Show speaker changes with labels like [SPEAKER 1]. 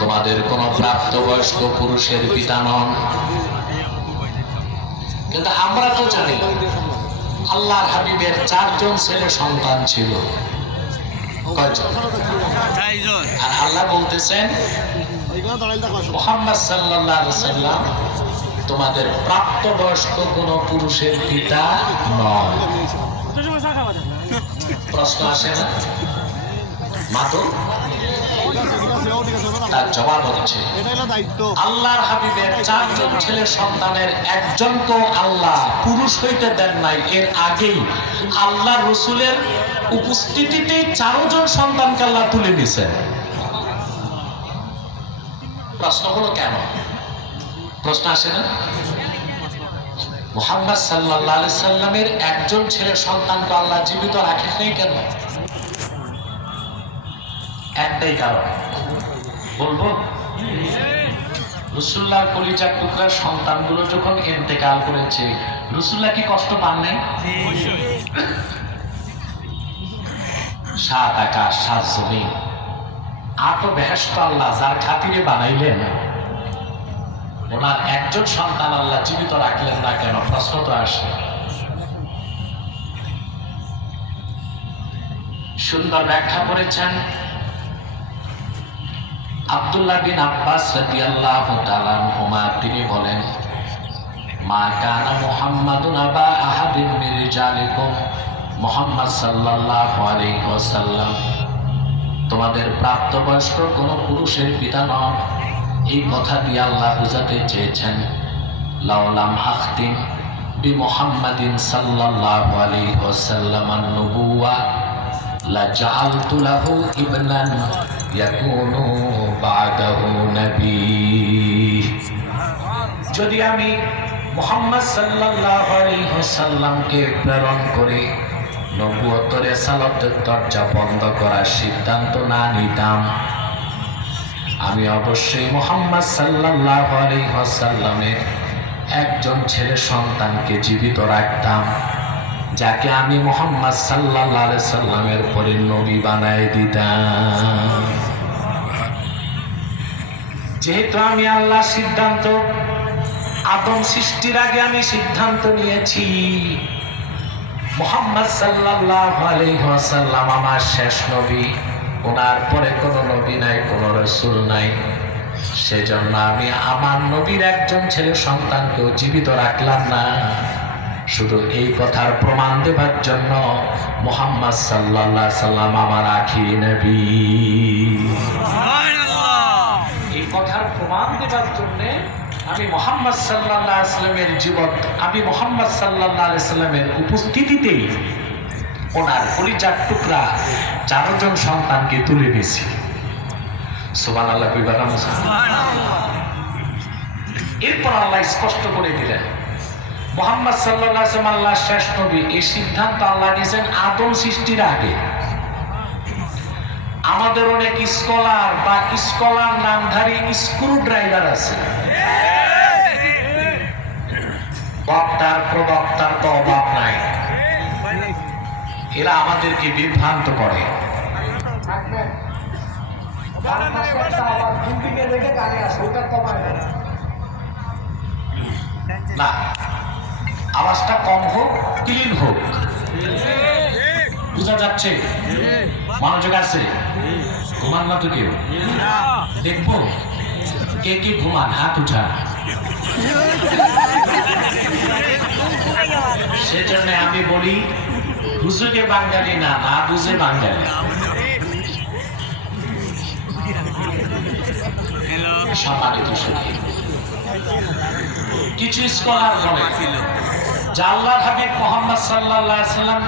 [SPEAKER 1] তোমাদের কোন প্রাপ্তবয়স্ক পুরুষের পিতা নন। কিন্তু আমরা তো জানি, আল্লাহর হাবিবের চারজন ছেলে সন্তান ছিল। আর আল্লাহ বলতেছেন, মোহাম্মদ সাল্লাহ সাল্লাম তোমাদের প্রাপ্তবয়স্ক কোন পুরুষের পিতা নন। প্রশ্ন আসে না? মাতো তার জবাব হচ্ছে, আল্লাহর হাবিবের চারজন ছেলে সন্তানের একজন তো আল্লাহ, পুরুষ হইতে দেন নাই, এর আগেই আল্লাহ রসুলের উপস্থিতিতেই চারজন সন্তানকে আল্লাহ তুলে নিছেন প্রশ্ন হলো কেন? প্রশ্ন আসে না? মোহাম্মদ সাল্লাহ সাল্লামের একজন ছেলে সন্তানকে আল্লাহ জীবিত রাখেন নাই কেন? একটাই কারণ। বলব, রসুল্লাহর কলিজার টুকরার সন্তানগুলো যখন ইন্তেকাল করেছে, রসুল্লাহ কি কষ্ট পান নাই? সাত আকাশ, সাত জমিন। আট বেহেস্ত আল্লাহ, যার খাতিরে বানাইলেন। ওনার একজন সন্তান আল্লাহ জীবিত রাখলেন না কেন? প্রশ্ন তো আসে। সুন্দর ব্যাখ্যা করেছেন আব্দুল্লাহ বিন আব্বাস রাদিয়াল্লাহু আনহুমা, তিনি বলেন, মা কানা তোমাদের প্রাপ্তবয়স্ক কোন পুরুষের পিতা নন। এই কথা দিয়ে আল্লাহ বুঝাতে চেয়েছেন লাউলাম বি মুহাম্মাদিন যদি আমি মোহাম্মদ আলাইহি ওয়াসাল্লামকে প্রেরণ করে নবুয়তের সালাতের দরজা বন্ধ করার সিদ্ধান্ত না নিতাম, আমি অবশ্যই মোহাম্মদ সাল্লাল্লাহু আলাইহি ওয়াসাল্লামের একজন ছেলে সন্তানকে জীবিত রাখতাম, যাকে আমি মোহাম্মদ আলাইহি সাল্লামের পরে নবী বানায় দিতাম। যেহেতু আমি আল্লাহ সিদ্ধান্ত, আদম সৃষ্টির আগে আমি সিদ্ধান্ত নিয়েছি। মোহাম্মদ আলাইহি আমার শেষ নবী, ওনার পরে কোনো নবী নাই, কোনো রসুল নাই। সেজন্য আমি আমার নবীর একজন ছেলে সন্তানকেও জীবিত রাখলাম না। শুধু এই কথার প্রমাণ দেবার জন্য মোহাম্মদ সাল্লাল্লাহ সাল্লাম আমার আখিরি নবী। কথার প্রমাণ দেবার জন্য আমি মোহাম্মদ সাল্লাহ আসলামের জীবন আমি মোহাম্মদ সাল্লাহ সাল্লামের উপস্থিতিতেই ওনার পরিচার টুকরা চারজন সন্তানকে তুলে নিয়েছি। সোমান আল্লাহ এরপর আল্লাহ স্পষ্ট করে দিলেন মোহাম্মদ সাল্লাহ আসলাম আল্লাহ শেষ নবী এই সিদ্ধান্ত আল্লাহ নিয়েছেন আদম সৃষ্টির আগে। আমাদের অনেক স্কলার বা স্কলার নামধারী স্ক্রু ড্রাইভার আছে বক্তার প্রবক্তার তো অভাব নাই। এরা আমাদেরকে বিভ্রান্ত করে। না, আওয়াজটা কম হোক, ক্লিন হোক। বোঝা যাচ্ছে? মনোযোগ আছে, ঘুমান না তো কেউ? দেখব? কে কে ঘুমান? হাত উঠা। সেজন্য আমি বলি, বুঝুকে বাঙালি না না বুঝে বাঙালি। কিছু স্কলার বলে জাল্লাহ হাবিব মোহাম্মদ সাল্লাহ সাল্লাম